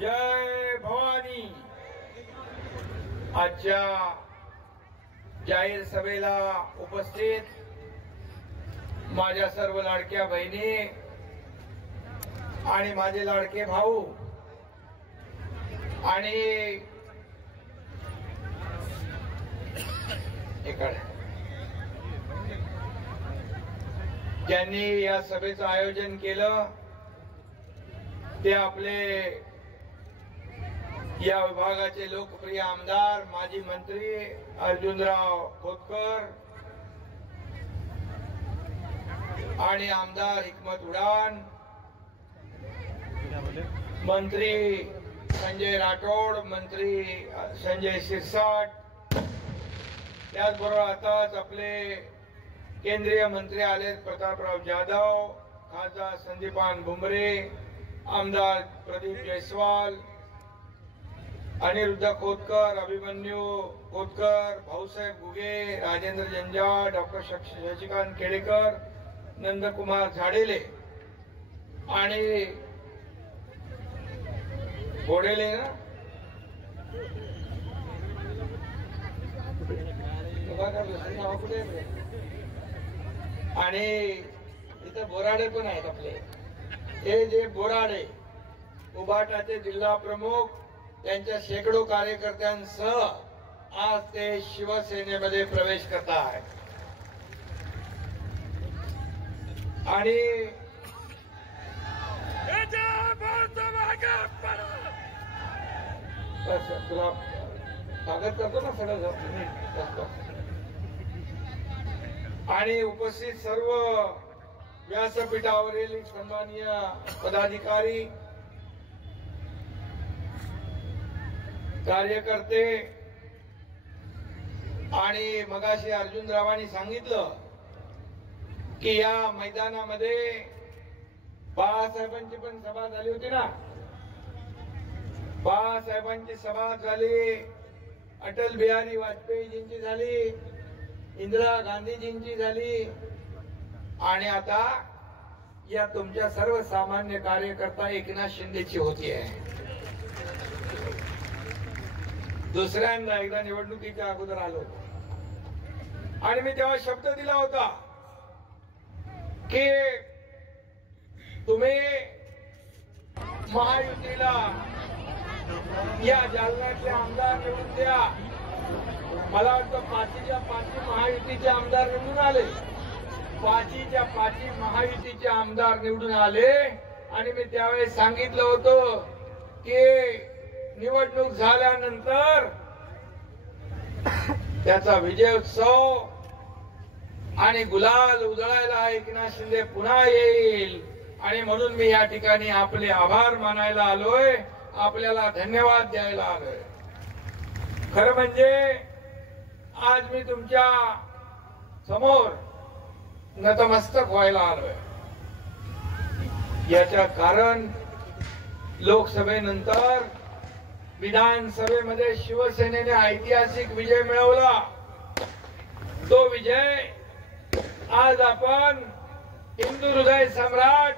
जय भवानी। आजच्या जाहीर सभेला उपस्थित माझ्या सर्व लाडक्या बहिणी आणि माझे लाडके भाऊ आणि ज्यांनी या सभेचं आयोजन केलं ते आपले या विभागाचे लोकप्रिय आमदार माजी मंत्री अर्जुनराव खोतकर आणि आमदार हिकमत उडान, मंत्री संजय राठोड, मंत्री संजय शिरसाट, त्याचबरोबर आताच आपले केंद्रीय मंत्री आले प्रतापराव जाधव, खासदार संदीपान भुमरे, आमदार प्रदीप जयस्वाल, अनिरुद्ध खोतकर, अभिमन्यू खोतकर, भाऊसाहेब गुगे, राजेंद्र जंजाळ, डॉक्टर शशिकांत केळेकर, नंदकुमार झाडेले आणि घोडेले ना आणि इथं बोराडे पण आहेत आपले। हे जे बोराडे उभाटाचे जिल्हा प्रमुख त्यांच्या शेकडो कार्यकर्त्यांसह आज ते शिवसेनेमध्ये प्रवेश करत आहेत आणि तुला कागद करतो ना सगळं आणि उपस्थित सर्व व्यासपीठावरील सन्माननीय पदाधिकारी, कार्यकर्ते आणि मगाशी अर्जुनरावांनी सांगितलं की या मैदानामध्ये बाळासाहेबांची पण सभा झाली होती ना। बाळासाहेबांची सभा झाली, अटल बिहारी वाजपेयीजींची झाली, इंदिरा गांधीजींची झाली आणि आता या तुमच्या सर्वसामान्य कार्यकर्ता एकनाथ शिंदेची होतीये। दुसऱ्यांदा एकदा निवडणुकीच्या अगोदर आलो आणि मी तेव्हा शब्द दिला होता की तुम्ही महायुतीला या जालन्यातले आमदार निवडून द्या। मला वाटतं पाचीच्या पाची महायुतीचे आमदार निवडून आले, पाचीच्या पाची महायुतीचे आमदार निवडून आले आणि मी त्यावेळेस सांगितलं होतं की निवडणूक झाल्यानंतर त्याचा विजयोत्सव आणि गुलाल उधळायला एकनाथ शिंदे पुन्हा येईल आणि म्हणून मी या ठिकाणी आपले आभार मानायला आलोय, आपल्याला धन्यवाद द्यायला आलोय। खरं म्हणजे आज मी तुमच्या समोर नतमस्तक व्हायला आलोय। याचं कारण लोकसभेनंतर विधानसभेमध्ये शिवसेनेने ऐतिहासिक विजय मिळवला। तो विजय आज आपण हिंदू हृदय सम्राट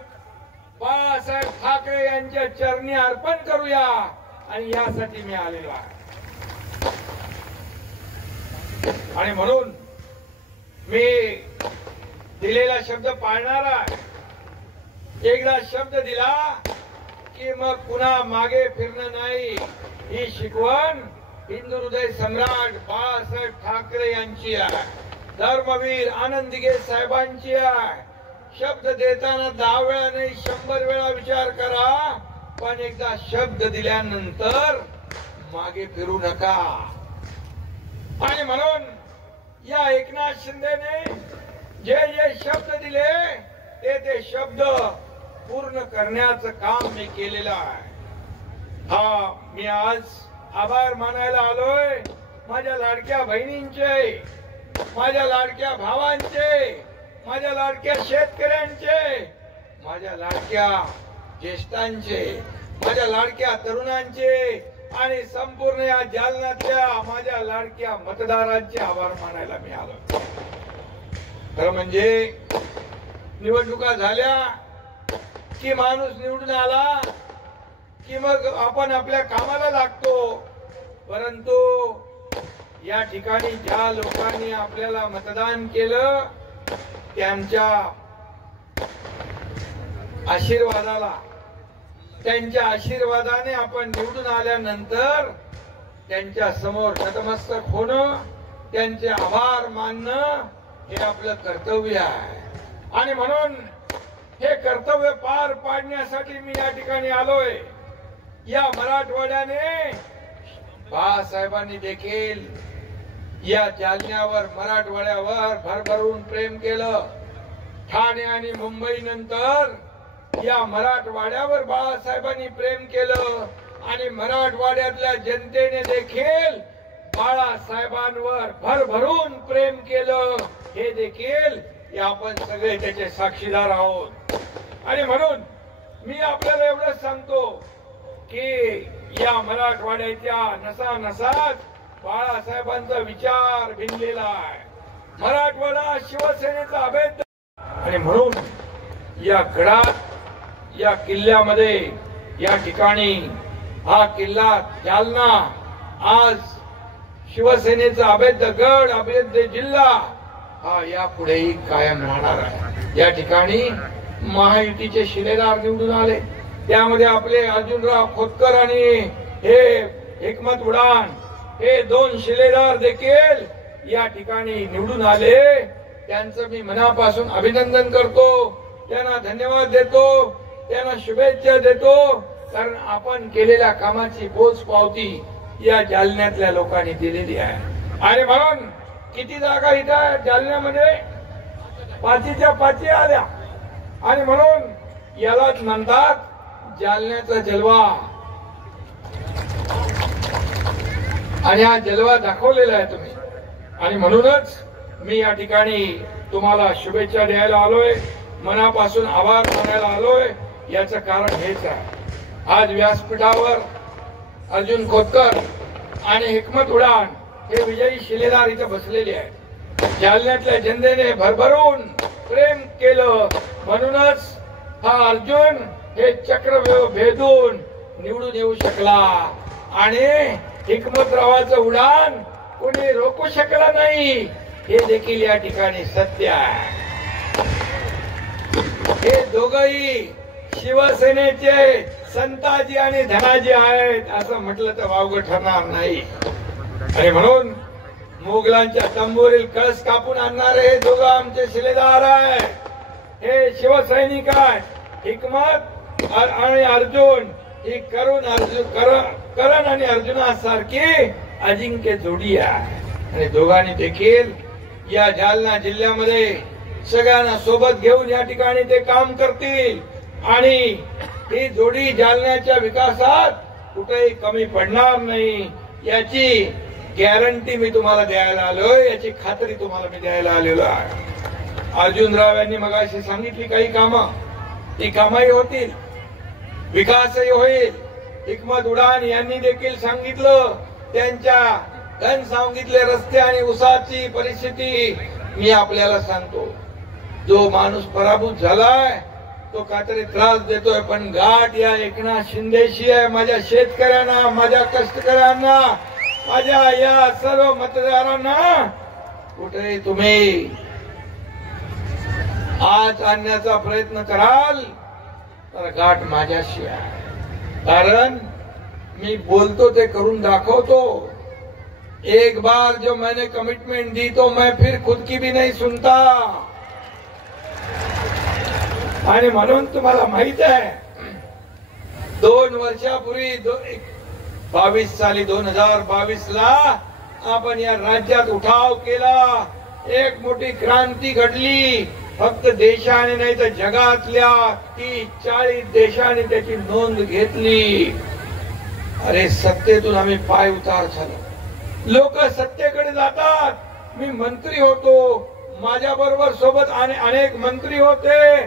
बाळासाहेब ठाकरे यांच्या चरणी अर्पण करूया आणि यासाठी मी आलेलो आहे। आणि म्हणून मी दिलेला शब्द पाळणार आहे। एकदा शब्द दिला की मग पुन्हा मागे फिरणं नाही, ही शिकवण हिंदू हृदय सम्राट बाळासाहेब ठाकरे यांची आहे, धर्मवीर आनंद दिघे साहेबांची आहे। शब्द देताना 10 वेळा नाही 100 वेळा विचार करा, पण एकदा शब्द दिल्यानंतर मागे फिरू नका। आणि म्हणून या एकनाथ शिंदेने जे जे शब्द दिले ते शब्द पूर्ण करण्याचं काम मी केलेलं आहे। हा मी आज आभार मानायला आलोय माझ्या लाडक्या बहिणींचे, माझ्या लाडक्या भावांचे, माझ्या लाडक्या शेतकऱ्यांचे, माझ्या लाडक्या ज्येष्ठांचे, माझ्या लाडक्या तरुणांचे आणि संपूर्ण या जालन्यातल्या माझ्या लाडक्या मतदारांचे आभार मानायला मी आलो। खरं म्हणजे निवडणुका झाल्या की माणूस निवडून आला की मग आपण आपल्या कामाला लागतो. परंतु या ठिकाणी ज्या लोकांनी आपल्याला मतदान केलं त्यांच्या आशीर्वादाला, त्यांच्या आशीर्वादाने आपण निवडून आल्यानंतर त्यांच्या समोर नतमस्तक होणं, त्यांचे आभार मानणं हे आपलं कर्तव्य आहे. आणि म्हणून हे कर्तव्य पार पाडण्यासाठी मी या ठिकाणी आलोय. या मराठवाड्याने बाळासाहेबांनी देखील या जालन्यावर, मराठवाड्यावर भरभरून प्रेम केलं. ठाणे आणि मुंबई नंतर या मराठवाड्यावर बाळासाहेबांनी प्रेम केलं आणि मराठवाड्यातल्या जनतेने देखील बाळासाहेबांवर भरभरून प्रेम केलं. हे देखील आपण सगळे त्याचे साक्षीदार आहोत. आणि म्हणून मी आपल्याला एवढंच सांगतो की या मराठवाड्याच्या नसानसात बाळासाहेबांचा विचार भिनलेला आहे. मराठवाडा शिवसेनेचा अभेद्य. आणि म्हणून या गडात, या किल्ल्यामध्ये, या ठिकाणी हा किल्ला जालना आज शिवसेनेचा अभेद्य गड, अभेद्य जिल्हा हा यापुढेही कायम राहणार आहे. या ठिकाणी महायुतीचे शिलेदार निवडून आले. त्यामध्ये आपले अर्जुनराव खोतकर आणि हे हिकमत उडान हे दोन शिलेदार देखील या ठिकाणी निवडून आले. त्यांचं मी मनापासून अभिनंदन करतो, त्यांना धन्यवाद देतो, त्यांना शुभेच्छा देतो. कारण आपण केलेल्या कामाची पोचपावती या जालन्यातल्या लोकांनी दिलेली आहे. आणि म्हणून किती जागा इथं जालन्यामध्ये 5च्या 5 आल्या. आणि म्हणून यालाच म्हणतात जालन्याचा जलवा. आणि हा जलवा दाखवलेला आहे तुम्ही. आणि म्हणूनच मी या ठिकाणी तुम्हाला शुभेच्छा द्यायला आलोय, मनापासून आभार मानायला आलोय. याचं कारण हेच आहे, आज व्यासपीठावर अर्जुन खोतकर आणि हिकमत उडान हे विजयी शिलेदार इथं बसलेले आहेत. जालन्यातल्या जनतेने भरभरून प्रेम केलं. म्हणूनच हा अर्जुन हे चक्रव्यूह भेदून निवडून येऊ शकला. आणि हिकमतरावाचं उडान कोणी रोखू शकला नाही. हे देखील या ठिकाणी सत्य आहे. हे दोघही शिवसेनेचे संताजी आणि धनाजी आहेत असं म्हटलं तर वावगं ठरणार नाही. आणि म्हणून मोगलांच्या तंबोरील कळस कापून आणणारे हे दोघं आमचे शिलेदार आहे. हे शिवसैनिक आहे. हिकमत आणि अर्जुन ही करण आणि अर्जुनासारखी अजिंक्य जोडी आहे. आणि दोघांनी देखील या जालना जिल्ह्यामध्ये सगळ्यांना सोबत घेऊन या ठिकाणी ते काम करतील. आणि ही जोडी जालन्याच्या विकासात कुठेही कमी पडणार नाही याची गॅरंटी मी तुम्हाला द्यायला आलोय, याची खात्री तुम्हाला मी द्यायला आलेलो आहे. अर्जुनराव यांनी मगाशी सांगितली काही कामं, ती कामही होतील, विकासही होईल. हिकमत उडान यांनी देखील सांगितलं, त्यांच्या सांगितले रस्ते आणि उसाची परिस्थिती मी आपल्याला सांगतो. जो माणूस पराभूत झालाय तो काहीतरी त्रास देतोय, पण गाठ या एकनाथ शिंदेशी आहे. माझ्या शेतकऱ्यांना, माझ्या कष्टकऱ्यांना, माझ्या या सर्व मतदारांना कुठेही तुम्ही आज आणण्याचा प्रयत्न कराल तर गाठ माझ्याशी आहे. कारण मी बोलतो ते करून दाखवतो. एक बार जो मैंने कमिटमेंट दी तो मैं फिर खुद की भी नहीं सुनता. आणि म्हणून तुम्हाला माहित आहे 2 वर्षापूर्वी 22 साली 2022 ला आपण या राज्यात उठाव केला. एक मोठी क्रांती घडली. फक्त देशाने नाही तर जगातल्या 30-40 देशांनी त्याची नोंद घेतली. अरे सत्तेतून आम्ही पाय उतार झालो. लोक सत्तेकडे जातात. मी मंत्री होतो, माझ्या बरोबर सोबत अनेक मंत्री होते.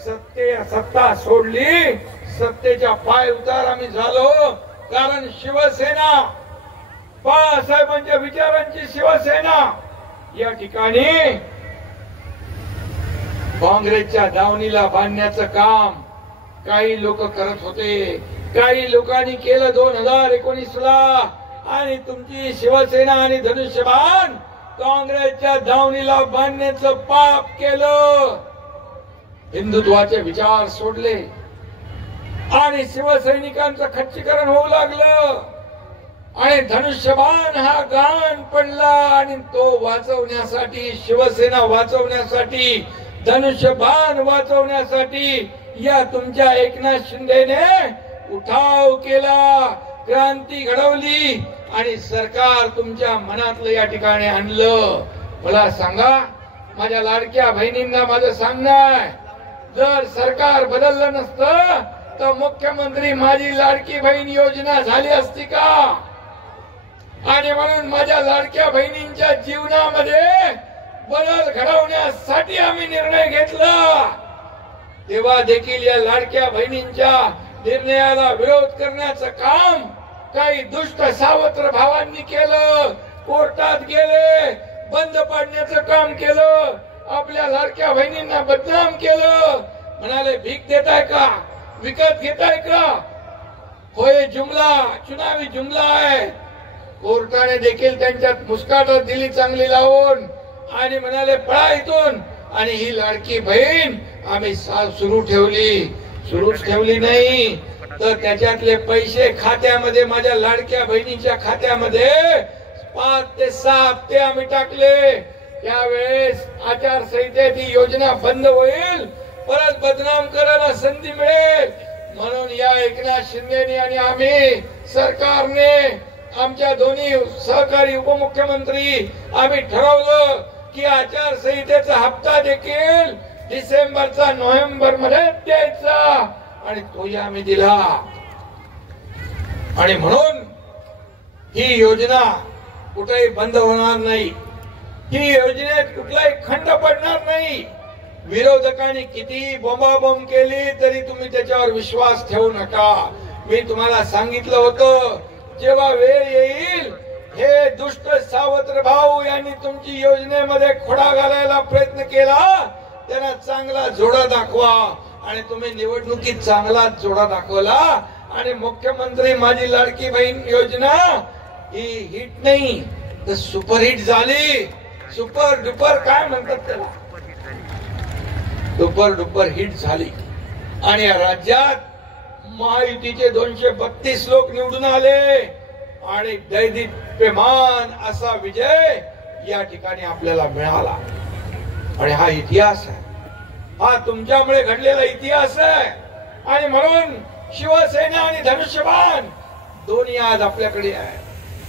सत्ता सोडली, सत्तेच्या पाय उतार आम्ही झालो. कारण शिवसेना, बाळासाहेबांच्या विचारांची शिवसेना या ठिकाणी काँग्रेसच्या दावणीला बांधण्याचं काम काही लोक करत होते. काही लोकांनी केलं 2019 ला आणि तुमची शिवसेना आणि धनुष्यबाण काँग्रेसच्या धावणीला बांधण्याचं पाप केलं. हिंदुत्वाचे विचार सोडले आणि शिवसैनिकांचं खच्चीकरण होऊ लागलं आणि धनुष्यबाण हा गाण पडला आणि तो वाचवण्यासाठी, शिवसेना वाचवण्यासाठी, धनुष्यबाण वाचवण्यासाठी या तुमच्या एकनाथ शिंदेने उठाव केला, क्रांती घडवली आणि सरकार तुमच्या मनातलं या ठिकाणी आणलं. मला सांगा, माझ्या लाडक्या बहिणींना माझं सांगणं आहे, जर सरकार बदललं नसतं तर मुख्यमंत्री माझी लाडकी बहीण योजना झाली असती का? आणि म्हणून माझ्या लाडक्या बहिणींच्या जीवनामध्ये बदल घडवण्यासाठी आम्ही निर्णय घेतला. तेव्हा देखील या लाडक्या बहिणींच्या निर्णयाला विरोध करण्याचं काम काही दुष्ट सावत्र भावांनी केलं. कोर्टात गेले, बंद पाडण्याचं काम केलं, आपल्या लाडक्या बहिणींना बदनाम केलं. म्हणाले भीक देताय का, विकत घेताय का? होय जुमला, चुनावी जुमला आहे. कोर्टाने देखील त्यांच्यात मुस्काटच दिली चांगली लावून आणि म्हणाले पळा इथून. आणि ही लाडकी बहीण आम्ही सुरू ठेवली. सुरूच ठेवली नाही तर त्याच्यातले पैसे खात्यामध्ये, माझ्या लाडक्या बहिणीच्या खात्यामध्ये 5 ते 6 हप्ते आम्ही टाकले. त्यावेळेस आचारसंहितेत ही योजना बंद होईल, परत बदनाम करायला संधी मिळेल. म्हणून या एकनाथ शिंदेने आणि आम्ही सरकारने, आमच्या दोन्ही सहकारी उपमुख्यमंत्री आम्ही ठरवलं की आचारसंहितेचा हप्ता देखील डिसेंबरचा नोव्हेंबर मध्ये द्यायचा आणि तोही आम्ही दिला. आणि म्हणून ही योजना कुठेही बंद होणार नाही. ही योजनेत कुठलाही खंड पडणार नाही. विरोधकांनी किती बोंबाबोंब केली तरी तुम्ही त्याच्यावर विश्वास ठेवू नका. मी तुम्हाला सांगितलं होतं, जेव्हा वेळ येईल हे दुष्ट सावत्र भाऊ यांनी तुमची योजनेमध्ये खोडा घालायला प्रयत्न केला, त्यांना चांगला जोडा दाखवा. आणि तुम्ही निवडणुकीत चांगलाच जोडा दाखवला आणि मुख्यमंत्री माझी लाडकी बहीण योजना ही हिट नाही तर सुपरहिट झाली. सुपर डुपर काय म्हणतात त्याला, सुपर डुपर हिट झाली. आणि या राज्यात महायुतीचे 232 लोक निवडून आले आणि दैदिप्यमान असा विजय या ठिकाणी आपल्याला मिळाला. आणि हा इतिहास आहे, हा तुमच्यामुळे घडलेला इतिहास आहे. आणि म्हणून शिवसेना आणि धनुष्यबाण दोन्ही आज आपल्याकडे आहे,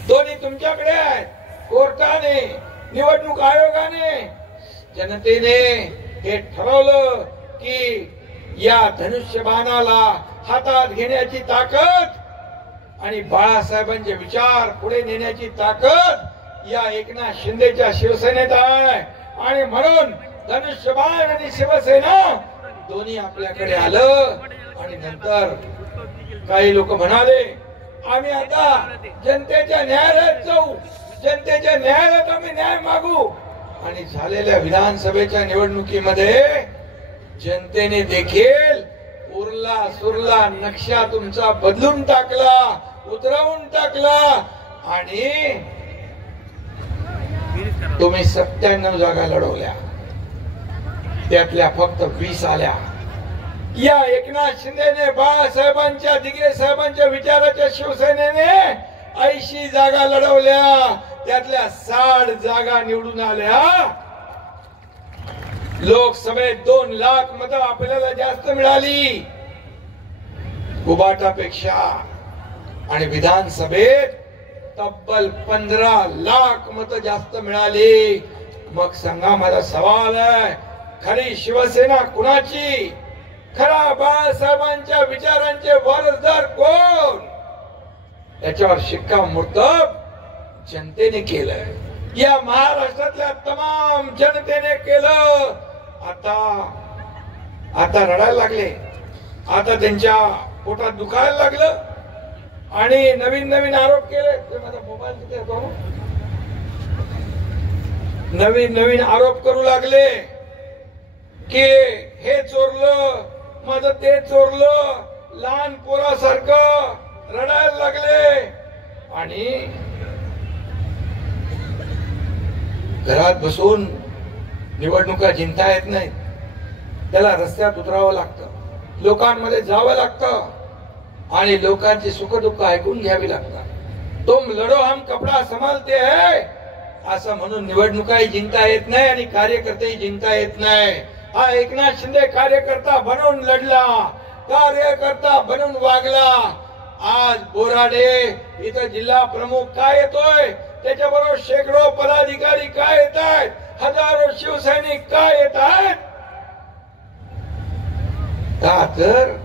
दोन्ही तुमच्याकडे आहेत. कोर्टाने, निवडणूक आयोगाने, जनतेने हे ठरवलं की या धनुष्यबाणाला हातात घेण्याची ताकद आणि बाळासाहेबांचे विचार पुढे नेण्याची ताकद या एकनाथ शिंदेच्या शिवसेनेत आहे. आणि म्हणून धनुष्यबाण आणि शिवसेना दोन्ही आपल्याकडे आलं. आणि नंतर काही लोक म्हणाले आम्ही आता जनतेच्या न्यायालयात जाऊ, जनतेच्या न्यायालयात आम्ही न्याय मागू. आणि झालेल्या विधानसभेच्या निवडणुकीमध्ये जनतेने देखील उरला सुरला नक्षा तुमचा बदलून टाकला, उतरवून टाकला आणि तुम्ही 97 जागा लढवल्या, त्यातल्या फक्त 20 आल्या. या एकनाथ शिंदेने, बाळासाहेबांच्या, दिघे साहेबांच्या विचाराच्या शिवसेनेने 80 जागा लढवल्या, त्यातल्या 60 जागा निवडून आल्या. लोकसभेत 2 लाख मतं आपल्याला जास्त मिळाली उबाटापेक्षा आणि विधानसभेत तब्बल 15 लाख मतं जास्त मिळाली. मग सांगा, माझा सवाल आहे, खरी शिवसेना कुणाची? खरा बाळासाहेबांच्या विचारांचे वारसदार कोण? याच्यावर शिक्कामोर्तब जनतेने केलंय, या महाराष्ट्रातल्या तमाम जनतेने केलं. आता रडायला लागले, आता त्यांच्या पोटात दुखायला लागलं आणि नवीन आरोप केले. माझा मोबाईल तिथे येतो, नवीन आरोप करू लागले की हे चोरलं, माझं ते चोरलं, लहान पोरासारखं रडायला लागले आणि घरात बसून निवडणुका जिंकता येत नाहीत. त्याला रस्त्यात उतरावं लागतं, लोकांमध्ये जावं लागतं आणि लोकांची सुखदुःख ऐकून घ्यावी लागतात. तुम लढो हम कपडा संभालते है असं म्हणून निवडणुकाही जिंकता येत नाही आणि कार्यकर्तेही जिंकता येत नाही. हा एकनाथ शिंदे कार्यकर्ता बनून लढला, कार्यकर्ता बनून वागला. आज बोराडे इथं जिल्हा प्रमुख काय येतोय, त्याच्याबरोबर शेकडो पदाधिकारी काय येत आहेत, हजारो शिवसैनिक काय येत आहेत. का तर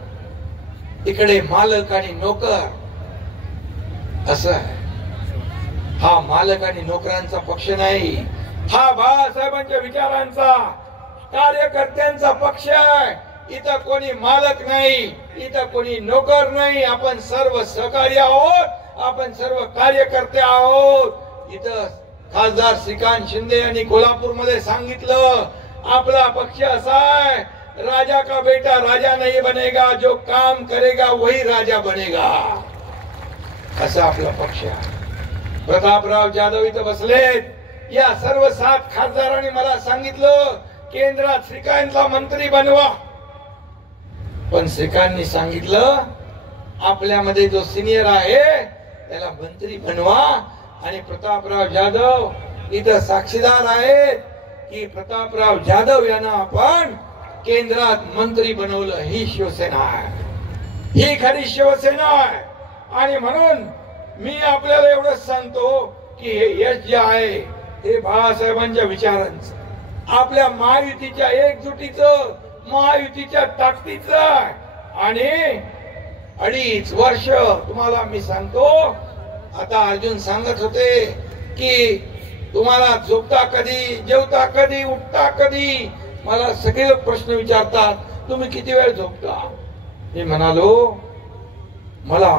इकडे मालक आणि नोकर असं आहे. हा मालक आणि नोकरांचा पक्ष नाही, हा बाळासाहेबांच्या विचारांचा, कार्यकर्त्यांचा पक्ष आहे. इथं कोणी मालक नाही, इथं कोणी नोकर नाही. आपण सर्व सहकारी आहोत, आपण सर्व कार्यकर्ते आहोत. इथं खासदार श्रीकांत शिंदे यांनी कोल्हापूरमध्ये सांगितलं, आपला पक्ष असा आहे, राजा का बेटा राजा नहीं बनेगा, जो काम करेगा वही राजा बनेगा. असा आपला पक्ष आहे. प्रतापराव जाधव इथं बसलेत. या सर्व 7 खासदारांनी मला सांगितलं केंद्रात श्रीकांतला मंत्री बनवा. पण श्रीकांतनी सांगितलं आपल्यामध्ये जो सिनियर आहे त्याला मंत्री बनवा. आणि प्रतापराव जाधव इथं साक्षीदार आहेत की प्रतापराव जाधव यांना आपण केंद्रात मंत्री बनवलं. ही शिवसेना आहे, ही खरी शिवसेना आहे. आणि म्हणून मी आपल्याला एवढंच सांगतो की हे यश जे आहे हे बाळासाहेबांच्या विचारांचं, आपल्या महायुतीच्या एकजुटीचं, महायुतीच्या ताकदीचं आहे. आणि 2.5 वर्ष तुम्हाला मी सांगतो, आता अर्जुन सांगत होते की तुम्हाला झोपता कधी, जेवता कधी, उठता कधी. मला सगळे प्रश्न विचारतात, तुम्ही किती वेळ झोपता. मी म्हणालो मला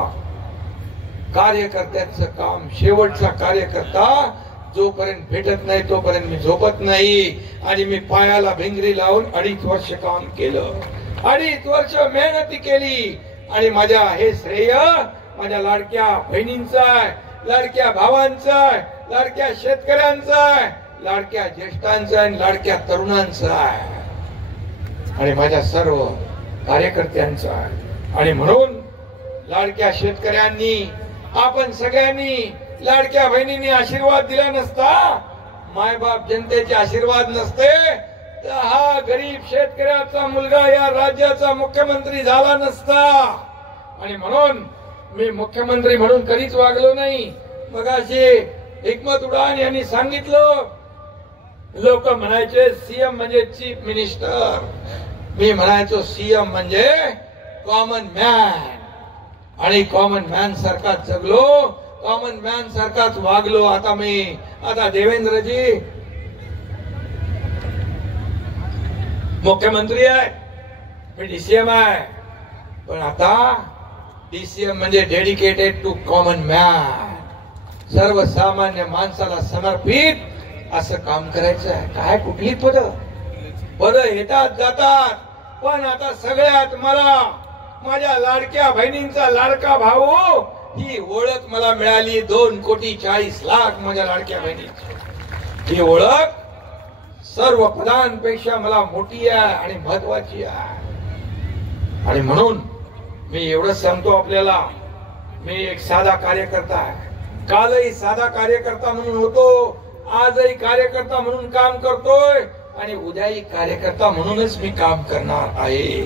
कार्यकर्त्याचं काम, शेवटचा कार्यकर्ता जोपर्यंत भेटत नाही तोपर्यंत मी झोपत नाही. आणि मी पायाला भिंगरी लावून 2.5 वर्ष काम केलं, 2.5 वर्ष मेहनती केली. आणि माझ्या हे श्रेय माझ्या लाडक्या बहिणींचं आहे, लाडक्या भावांचं आहे, लाडक्या शेतकऱ्यांचं आहे, लाडक्या ज्येष्ठांचं आहे, लाडक्या तरुणांचं आहे आणि माझ्या सर्व कार्यकर्त्यांचं आहे. आणि म्हणून लाडक्या शेतकऱ्यांनी, आपण सगळ्यांनी, लाडक्या बहिणींनी आशीर्वाद दिला नसता, मायबाप जनतेचे आशीर्वाद नसते तर हा गरीब शेतकऱ्याचा मुलगा या राज्याचा मुख्यमंत्री झाला नसता. आणि म्हणून मी मुख्यमंत्री म्हणून कधीच वागलो नाही. मगाशी हिकमत उडान यांनी सांगितलं, लोक म्हणायचे सीएम म्हणजे चीफ मिनिस्टर, मी म्हणायचो सीएम म्हणजे कॉमन मॅन. आणि कॉमन मॅन सारखाच जगलो, कॉमन मॅन सारखाच वागलो. आता देवेंद्रजी मुख्यमंत्री आहे, मी डीसीएम आहे, पण आता डीसीएम म्हणजे डेडिकेटेड टू कॉमन मॅन, सर्वसामान्य माणसाला समर्पित असं काम करायचं आहे. काय कुठली पद येतात जातात, पण आता सगळ्यात मला माझ्या लाडक्या बहिणींचा लाडका भाऊ ही ओळख मला मिळाली. 2,40,00,000 माझ्या लाडक्या बहिणीची ही ओळख सर्व पदांपेक्षा मला मोठी आहे आणि महत्वाची आहे. आणि म्हणून मी एवढंच सांगतो आपल्याला, मी एक साधा कार्यकर्ता आहे. कालही साधा कार्यकर्ता म्हणून होतो, आजही कार्यकर्ता म्हणून काम करतोय आणि उद्याही कार्यकर्ता म्हणूनच मी काम करणार आहे.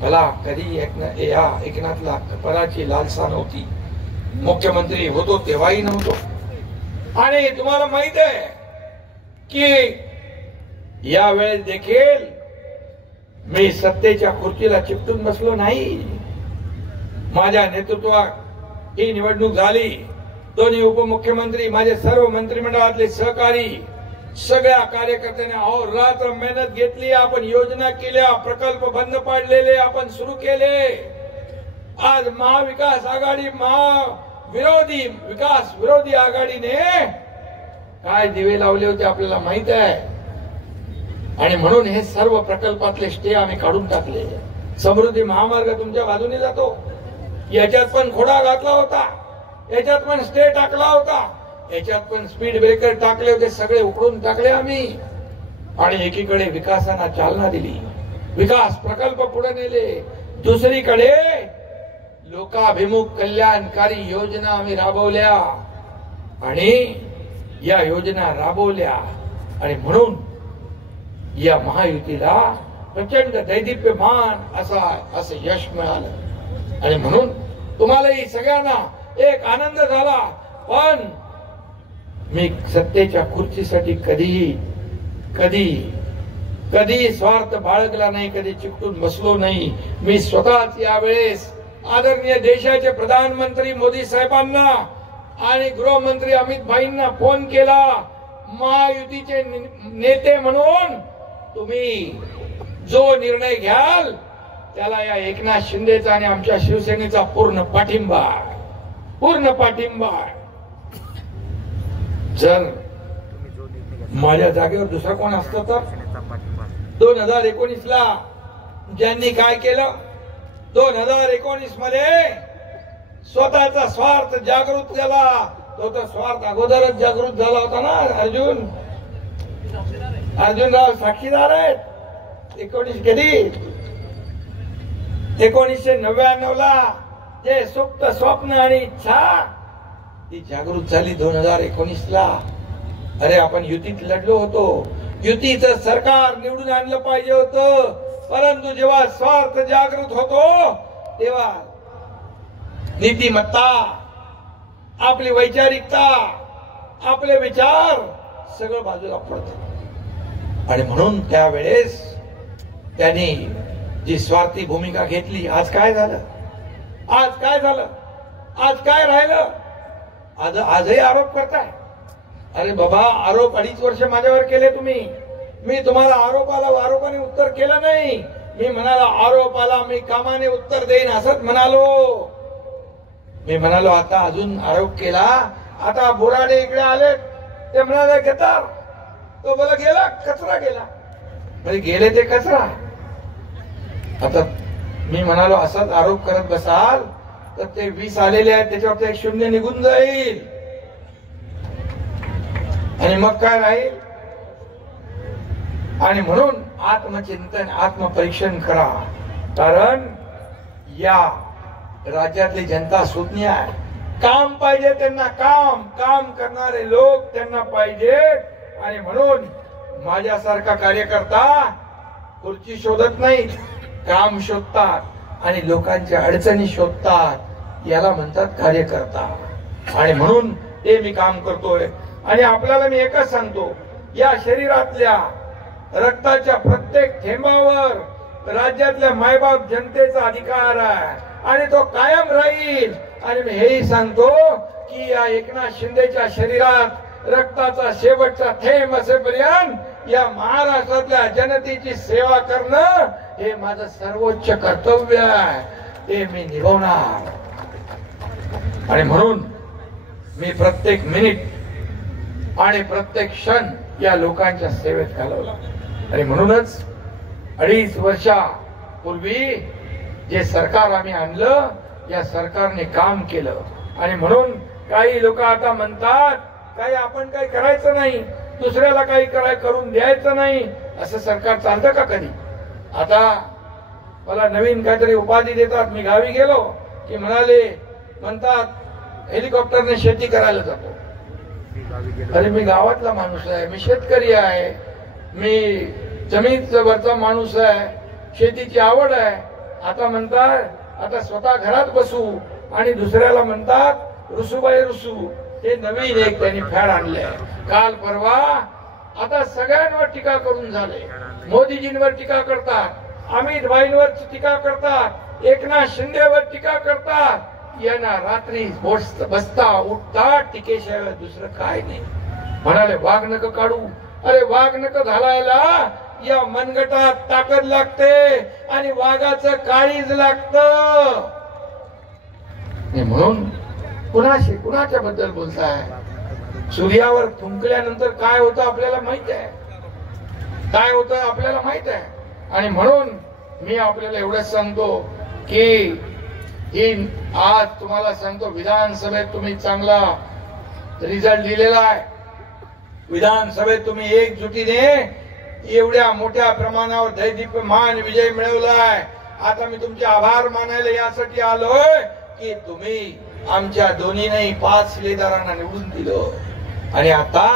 मला कधी एकनाथला पदाची लालसा नव्हती. मुख्यमंत्री होतो तेव्हाही नव्हतो. आणि तुम्हाला माहित आहे की या वेळेस देखील मी सत्तेच्या खुर्चीला चिपटून बसलो नाही. माझ्या नेतृत्वात ही निवडणूक झाली. दोन्ही उपमुख्यमंत्री, माझे सर्व मंत्रिमंडळातले सहकारी, सगळ्या कार्यकर्त्यांनी अहोरात्र मेहनत घेतली. आपण योजना केल्या, प्रकल्प बंद पाडलेले आपण सुरू केले. आज महाविकास आघाडी, विकास विरोधी आघाडीने काय दिवे लावले होते आपल्याला माहित आहे. आणि म्हणून हे सर्व प्रकल्पातले स्टे आम्ही काढून टाकले. समृद्धी महामार्ग तुमच्या बाजूने जातो, याच्यात पण खोडा घातला होता, याच्यात पण स्टे टाकला होता, याच्यात पण स्पीड ब्रेकर टाकले होते, सगळे उकळून टाकले आम्ही आणि एकीकडे विकासाला चालना दिली, विकास प्रकल्प पुढे नेले, दुसरीकडे लोकाभिमुख कल्याणकारी योजना आम्ही राबवल्या आणि या योजना राबवल्या आणि म्हणून या महायुतीला प्रचंड दैदिप्यमान असं यश मिळालं आणि म्हणून तुम्हालाही सगळ्यांना एक आनंद झाला। पण मी सत्तेच्या खुर्चीसाठी कधी स्वार्थ बाळगला नाही, कधी चिकटून बसलो नाही। मी स्वतःच यावेळेस आदरणीय देशाचे प्रधानमंत्री मोदी साहेबांना आणि गृहमंत्री अमित भाईंना फोन केला, महायुतीचे नेते म्हणून तुम्ही जो निर्णय घ्याल त्याला या एकनाथ शिंदेचा आणि आमच्या शिवसेनेचा पूर्ण पाठिंबा। जर माझ्या जागेवर दुसरा कोण असतं तर 2019ला ज्यांनी काय केलं, 2019 मध्ये स्वतःचा स्वार्थ जागृत झाला, तो तर स्वार्थ अगोदरच जागृत झाला होता ना। अर्जुनराव साक्षीदार आहेत। 1999 ला जे सुप्त स्वप्न आणि इच्छा ती जागृत झाली 2019 ला। अरे आपण युतीत लढलो होतो, युतीचं सरकार निवडून आणलं पाहिजे होतं, परंतु जेव्हा स्वार्थ जागृत होतो तेव्हा नीतिमत्ता, आपली वैचारिकता, आपले विचार सगळं बाजूला पडतं आणि म्हणून त्यावेळेस त्यांनी जी स्वार्थी भूमिका घेतली। आज काय झालं? आज काय राहिलं? आजही आरोप करताय। अरे बाबा, आरोप 2.5 वर्ष माझ्यावर केले तुम्ही, मी तुम्हाला आरोपाने उत्तर केलं नाही। मी म्हणालो आरोपाला मी कामाने उत्तर देईन असंच म्हणालो। मी म्हणालो आता अजून आरोप केला, आता बोराडे इकडे आले, ते म्हणाले गटार, तो बोला गेला कचरा गेला, म्हणजे गेले ते कचरा। आता मी म्हणालो असाच आरोप करत बसाल तर ते 20 आलेले आहेत त्याच्यावर एक 0 निघून जाईल आणि मग काय राहील। आणि म्हणून आत्मचिंतन, आत्मपरीक्षण करा, कारण या राज्यातली जनता सुज्ञ आहे। काम पाहिजे त्यांना, काम करणारे लोक त्यांना पाहिजे आणि म्हणून माझ्यासारखा कार्यकर्ता खुर्ची शोधत नाही, काम शोधतात आणि लोकांच्या अडचणी शोधतात, याला म्हणतात कार्यकर्ता। आणि म्हणून ते मी काम करतोय आणि आपल्याला मी एकच सांगतो, या शरीरातल्या रक्ताच्या प्रत्येक थेंबावर राज्यातल्या मायबाप जनतेचा अधिकार आहे आणि तो कायम राहील। आणि मी हेही सांगतो की या एकनाथ शिंदेच्या शरीरात रक्ताचा शेवटचा थेंब असेपर्यंत या महाराष्ट्रातल्या जनतेची सेवा करणं हे माझं सर्वोच्च कर्तव्य आहे, ते मी निभवणार। आणि म्हणून मी प्रत्येक मिनिट आणि प्रत्येक क्षण या लोकांच्या सेवेत घालवला आणि म्हणूनच 2.5 वर्षापूर्वी जे सरकार आम्ही आणलं, या सरकारने काम केलं आणि म्हणून काही लोक आता म्हणतात काही आपण काही करायचं नाही, दुसऱ्याला काही करून द्यायचं नाही, असं सरकार चालतं का कधी? आता मला नवीन काहीतरी उपाधी देतात, मी गावी गेलो की म्हणतात हेलिकॉप्टरने शेती करायला जातो। अरे मी गावातला माणूस आहे, मी शेतकरी आहे, मी जमीनवरचा माणूस आहे, शेतीची आवड आहे। आता म्हणतात आता स्वतः घरात बसू आणि दुसऱ्याला म्हणतात रुसूबाई रुसू। हे नवीन एक त्यांनी फॅड आणलंय काल परवा। आता सगळ्यांवर टीका करून झाले, मोदीजींवर टीका करतात, अमित भाईंवर टीका करतात, एकनाथ शिंदेवर टीका करतात। यांना रात्री बसता उठता टीकेशिवाय दुसरं काय नाही। म्हणाले वाघ नक काढू, अरे वाघ नक घालायला या मनगटात ताकद लागते आणि वाघाचं काळीज लागतं। म्हणून कुणाच्या बद्दल बोलताय? सूर्यावर थुंकल्यानंतर काय होतं आपल्याला माहित आहे, काय होतं आपल्याला माहित आहे। आणि म्हणून मी आपल्याला एवढंच सांगतो की आज तुम्हाला सांगतो, विधानसभेत तुम्ही चांगला रिझल्ट दिलेला आहे. विधानसभेत तुम्ही एकजुटीने एवढ्या मोठ्या प्रमाणावर दैदीप्यमान विजय मिळवलाय. आता मी तुमचे आभार मानायला यासाठी आलोय की तुम्ही आमच्या दोन्हीने 5 शिलेदारांना निवडून दिलं. आणि आता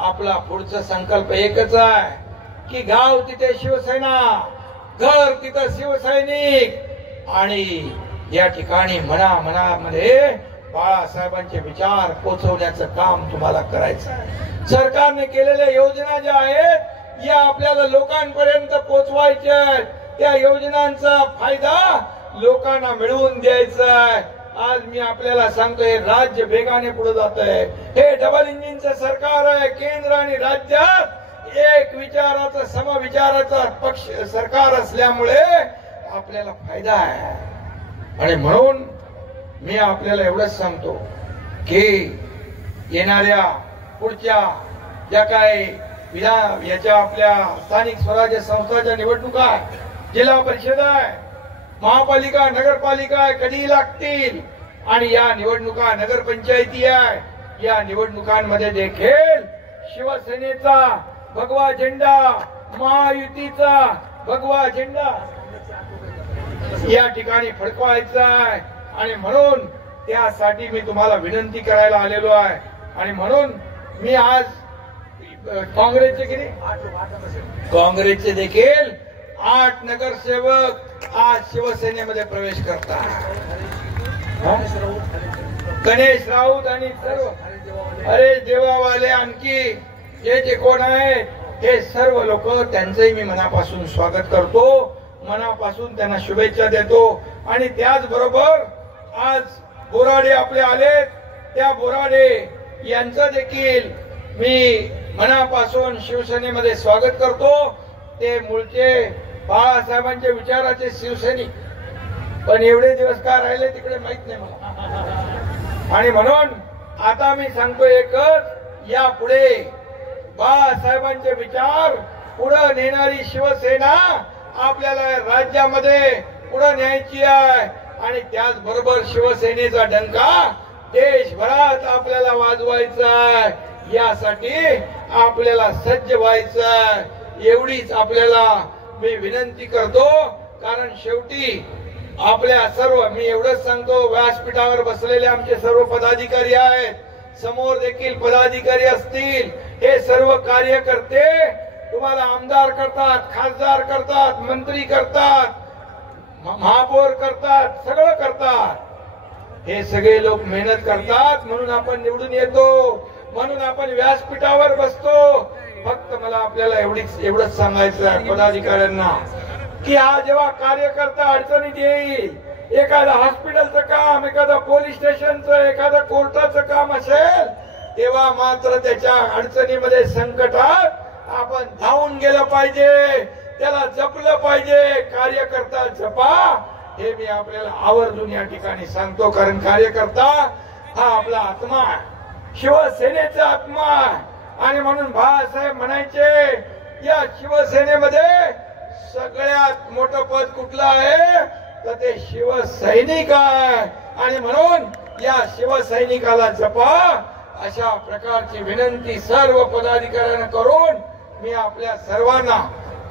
आपला पुढचा संकल्प एकच आहे की गाव तिथे शिवसेना, घर तिथे शिवसैनिक, आणि या ठिकाणी मनामध्ये बाळासाहेबांचे विचार पोहोचवण्याचं काम तुम्हाला करायचं आहे. सरकारने केलेल्या योजना ज्या आहेत या आपल्याला लोकांपर्यंत पोहोचवायच्या. त्या योजनांचा फायदा लोकांना मिळवून द्यायचा आहे. आज मी आपल्याला सांगतो, हे राज्य वेगाने पुढे जात आहे. हे डबल इंजिनचं सरकार आहे. केंद्र आणि राज्यात एक विचाराचं समविचाराचा पक्ष सरकार असल्यामुळे आपल्याला फायदा आहे. आणि म्हणून मी आपल्याला एवढंच सांगतो की येणाऱ्या पुढच्या ज्या काही याच्या आपल्या स्थानिक स्वराज्य संस्थांच्या निवडणुका, जिल्हा परिषद आहे, महापालिका, नगरपालिका कधी लागतील, आणि या निवडणुका नगरपंचायती आहे. या निवडणुकांमध्ये देखील शिवसेनेचा भगवा झेंडा, महायुतीचा भगवा झेंडा या ठिकाणी फडकवायचा आहे. आणि म्हणून त्यासाठी मी तुम्हाला विनंती करायला आलेलो आहे. आणि म्हणून मी आज काँग्रेसचे देखील 8 नगरसेवक आज शिवसेनेमध्ये प्रवेश करतात. गणेश राऊत आणि सर्व अरे देवावाले आणखी जे कोण आहेत हे सर्व लोक, त्यांचंही मी मनापासून स्वागत करतो, मनापासून त्यांना शुभेच्छा देतो. आणि त्याचबरोबर आज बोराडे आपले आलेत, त्या बोराडे यांचं देखील मी मनापासून शिवसेनेमध्ये स्वागत करतो. ते मूळचे बाळासाहेबांच्या विचाराचे शिवसैनिक, पण एवढे दिवस का राहिले तिकडे माहित नाही मला. आणि म्हणून आता मी सांगतो एकच, यापुढे बाळासाहेबांचे विचार पुढे नेणारी शिवसेना आपल्याला राज्यामध्ये पुढे न्यायची आहे. आणि त्याचबरोबर शिवसेनेचा डंका देशभरात आपल्याला वाजवायचा आहे. यासाठी आपल्याला सज्ज व्हायचं आहे. एवढीच आपल्याला मी विनंती करतो. कारण शेवटी आपल्या सर्व, मी एवढंच सांगतो, व्यासपीठावर बसलेले आमचे सर्व पदाधिकारी आहेत, समोर देखील पदाधिकारी असतील, हे सर्व कार्यकर्ते तुम्हाला आमदार करतात, खासदार करतात, मंत्री करतात, महापौर करतात, सगळं करतात. हे सगळे लोक मेहनत करतात म्हणून आपण निवडून येतो, म्हणून आपण व्यासपीठावर बसतो. फक्त मला आपल्याला एवढंच सांगायचं आहे पदाधिकाऱ्यांना की हा जेव्हा कार्यकर्ता अडचणीत येईल, एखादं हॉस्पिटलचं काम, एखादं पोलीस स्टेशनचं, एखादं कोर्टाचं काम असेल, तेव्हा मात्र त्याच्या अडचणीमध्ये, संकटात आपण धावून गेलं पाहिजे, त्याला जपलं पाहिजे. कार्यकर्ता जपा, हे मी आपल्याला आवर्जून या ठिकाणी सांगतो. कारण कार्यकर्ता हा आपला आत्मा आहे, शिवसेनेचा आत्मा आहे. आणि म्हणून बाळासाहेब म्हणायचे, या शिवसेनेमध्ये सगळ्यात मोठं पद कुठलं आहे तर ते शिवसैनिक आहे. आणि म्हणून या शिवसैनिकाला जपा, अशा प्रकारची विनंती सर्व पदाधिकाऱ्यांना करून मी आपल्या सर्वांना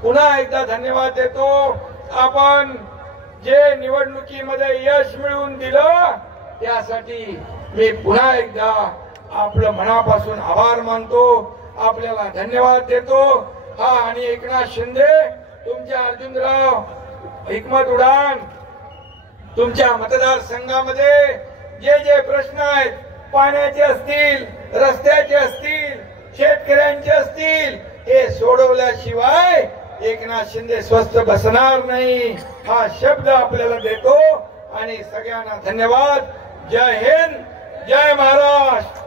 पुन्हा एकदा धन्यवाद देतो. आपण जे निवडणुकीमध्ये यश मिळवून दिलं त्यासाठी मी पुन्हा एकदा आपलं मनापासून आभार मानतो, आपल्याला धन्यवाद देतो. हा, आणि एकनाथ शिंदे, तुमच्या अर्जुनराव, हिकमत उडान, तुमच्या मतदारसंघामध्ये जे प्रश्न आहेत, पाण्याचे असतील, रस्त्याचे असतील, शेतकऱ्यांचे असतील, हे सोडवल्याशिवाय एकनाथ शिंदे स्वस्थ बसणार नाही, हा शब्द आपल्याला देतो. आणि सगळ्यांना धन्यवाद. जय हिंद, जय महाराष्ट्र.